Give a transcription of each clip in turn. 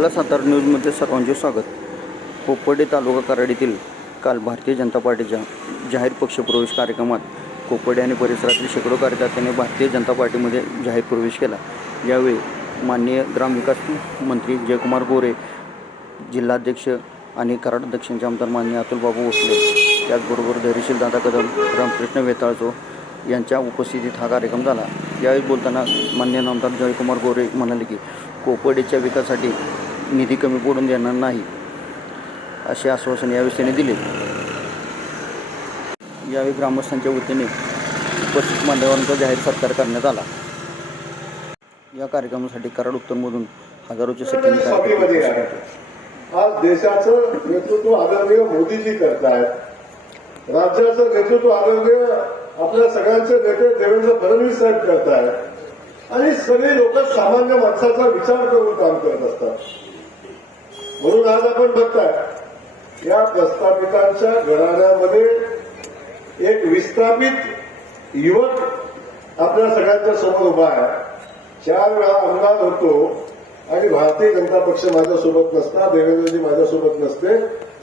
आपला सातारा न्यूजमध्ये सर्वांचे स्वागत. कोपर्डे तालुका कराडीतील काल भारतीय जनता पार्टीच्या जाहीर पक्षप्रवेश कार्यक्रमात कोपर्डे आणि परिसरातील शेकडो कार्यकर्त्यांनी भारतीय जनता पार्टीमध्ये जाहीर प्रवेश केला. यावेळी माननीय ग्रामविकास मंत्री जयकुमार गोरे जिल्हाध्यक्ष आणि कराड दक्षिणचे आमदार माननीय अतुलबाबू भोसले त्याचबरोबर धैर्यशील दादा कदम रामकृष्ण वेताळचो यांच्या उपस्थितीत हा कार्यक्रम झाला. यावेळी बोलताना मान्य आमदार जयकुमार गोरे म्हणाले की कोपर्डेच्या विकासासाठी निधी कमी पडून देणार नाही असे आश्वासन यावेळी त्यांनी दिले. यावेळी ग्रामस्थांच्या वतीने उपस्थित मान्यवरांचा जाहीर सत्कार करण्यात आला. या कार्यक्रमासाठी कराड उत्तरमधून होते. आज देशाचं नेतृत्व आदरणीय मोदीजी करतायत. राज्याचं नेतृत्व आदरणीय आपल्या सगळ्यांचे नेते देवेंद्र फडणवीस साहेब करतायत. आणि सगळे लोक सामान्य माणसाचा विचार करून काम करत असतात. म्हणून आज आपण बघताय या प्रस्थापितांच्या घराण्यामध्ये एक विस्थापित युवक आपल्या सगळ्यांच्या समोर उभा आहे. चार वेळा आमदार होतो आणि भारतीय जनता पक्ष माझ्यासोबत नसता देवेंद्रजी माझ्यासोबत नसते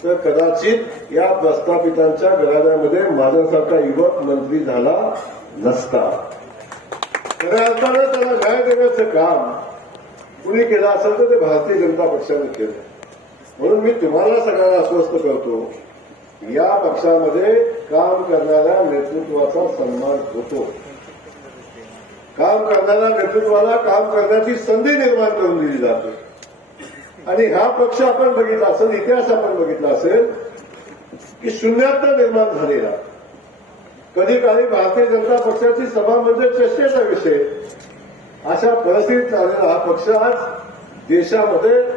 तर कदाचित या प्रस्थापितांच्या घराण्यामध्ये माझ्यासारखा युवक मंत्री झाला नसता. खऱ्या अर्थानं त्याला न्याय देण्याचं काम कुणी केलं असेल तर ते भारतीय जनता पक्षाने केलं. म्हणून मी तुम्हाला सगळ्यांना अस्वस्थ करतो या पक्षामध्ये काम करणाऱ्या नेतृत्वाचा सन्मान होतो. काम करणाऱ्या नेतृत्वाला काम करण्याची संधी निर्माण करून दिली जाते. आणि हा पक्ष आपण बघितला असेल इतिहास आपण बघितला असेल की शून्यात निर्माण झालेला. कधी काळी भारतीय जनता पक्षाची सभा म्हणजे चर्चेचा विषय. अशा परिस्थितीत आलेला हा पक्ष आज देशामध्ये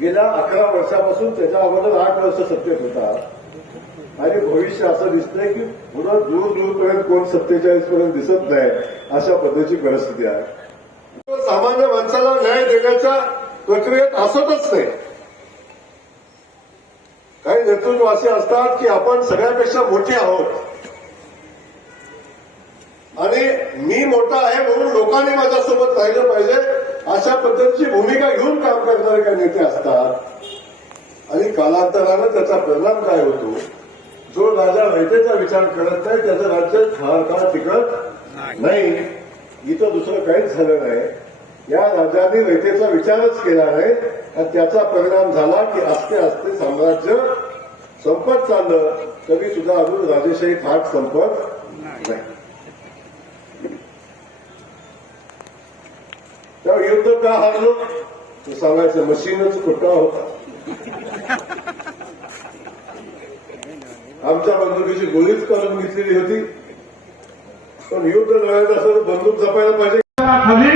गेल्या अकरा वर्षापासून त्याच्या अगोदर आठ वर्ष सत्तेत होता. आणि भविष्य असं दिसतंय की पुन्हा दूर दूरपर्यंत कोण सत्तेचाळीस पर्यंत दिसत नाही अशा पद्धतीची परिस्थिती आहे. सामान्य माणसाला न्याय देण्याच्या प्रक्रियेत असतच नाही. काही नेतृत्व असे असतात की आपण सगळ्यापेक्षा मोठे आहोत. आणि मी मोठा आहे म्हणून लोकांनी माझ्यासोबत राहिलं पाहिजे. अशा पद्धतीची भूमिका घेऊन काम करणारे काही नेते असतात. आणि कालांतरानं त्याचा परिणाम काय होतो? जो राजा रयतेचा विचार करत नाही त्याचं राज्य फार काळ टिकत नाही. इथं दुसरं काहीच झालं नाही. या राजाने रयतेचा विचारच केला नाही. आणि त्याचा परिणाम झाला की आस्ते आस्ते साम्राज्य संपत चाललं. तरी सुद्धा अजून राजेशाही थाट संपत नाही तेव्हा युद्ध का हरलो? तर सांगायचं मशीनच खोटा होता? आमच्या बंदुकीची गोळीच करून घेतलेली होती. पण युद्ध लढायचं असं बंदूक जपायला पाहिजे. खाली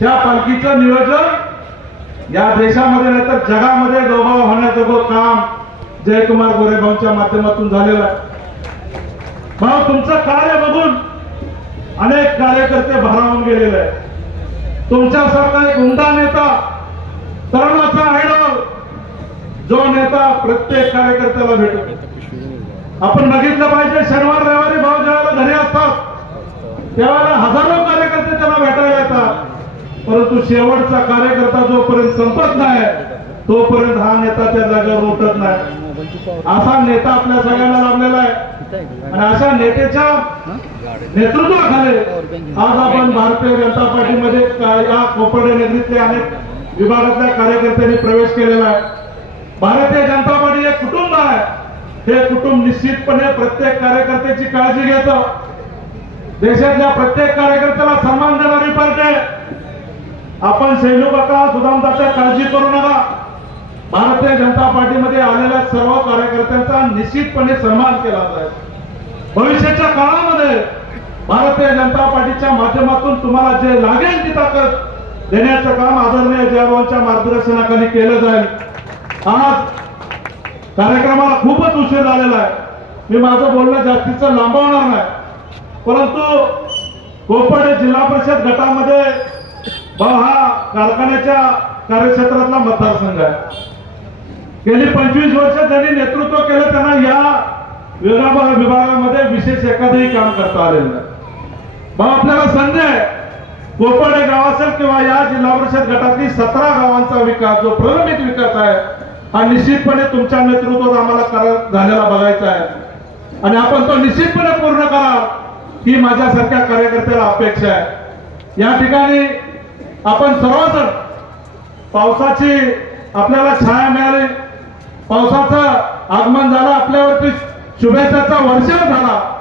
त्या पालखीचं नियोजन या देशामध्ये नाही तर जगामध्ये गौरव होण्याचं काम जयकुमार गोरे भाऊच्या माध्यमातून झालेलं आहे. भाऊ तुमचं कार्य बघून अनेक कार्यकर्ते भारावून गेलेले आहेत. तुमच्यासारखा एक उमदा नेता तरुणाचा आयडॉल जो नेता प्रत्येक कार्यकर्त्याला भेटतो. आपण बघितलं पाहिजे शनिवार रविवारी भाऊ जेव्हा घरी असतात त्यावेळेला हजारो कार्यकर्ते त्याला भेटायला येतात. परंतु शेवटचा कार्यकर्ता जोपर्यंत संपत नाही तोपर्यंत हा नेता त्या जागेवर उठत नाही. असा नेता आपल्या सगळ्यांना लाभलेला आहे. आणि अशा नेत्याच्या नेतृत्वाखाली आज आपण भारतीय जनता पार्टीमध्ये या कोपर्डे नगरीतल्या अनेक विभागातल्या कार्यकर्त्यांनी प्रवेश केलेला आहे. भारतीय जनता पार्टी एक कुटुंब आहे. हे कुटुंब निश्चितपणे प्रत्येक कार्यकर्त्याची काळजी घेतं. देशातल्या प्रत्येक कार्यकर्त्याला सन्मान देणारी पार्टी आहे. आपण तात्या काळजी करू नका. भारतीय जनता पार्टीमध्ये आलेल्या सर्व कार्यकर्त्यांचा निश्चितपणे सन्मान केला जाईल. भविष्याच्या काळामध्ये भारतीय जनता पार्टीच्या माध्यमातून तुम्हाला जे लागेल ती ताकद देण्याचं काम आदरणीय जयभाऊंच्या मार्गदर्शनाखाली केलं जाईल. आज कार्यक्रमाला खूपच उशीर झालेला आहे. मी माझं बोलणं जास्तीचं लांबवणार नाही. परंतु कोपर्डे जिल्हा परिषद गटामध्ये भाऊ हा कारखान्याच्या कार्यक्षेत्रातला मतदारसंघ आहे. गेली पंचवीस वर्ष त्यांनी नेतृत्व केलं त्यांना या विभागा- विभागामध्ये विशेष एखादंही काम करता आलेलं नाही. मग आपल्याला संधी आहे. कोपडे गाव असेल किंवा या जिल्हा परिषद गटातील सतरा गावांचा विकास जो प्रलंबित विकास आहे हा निश्चितपणे तुमच्या नेतृत्वात आम्हाला कर- झालेला बघायचा आहे. आणि आपण तो निश्चितपणे पूर्ण करा ही माझ्यासारख्या कार्यकर्त्याला अपेक्षा आहे. या ठिकाणी आपण सर्वजण पावसाची आपल्याला छाया मिळाली. पावसाचं आगमन झालं आपल्यावरती शुभेच्छाचा वर्षाव झाला.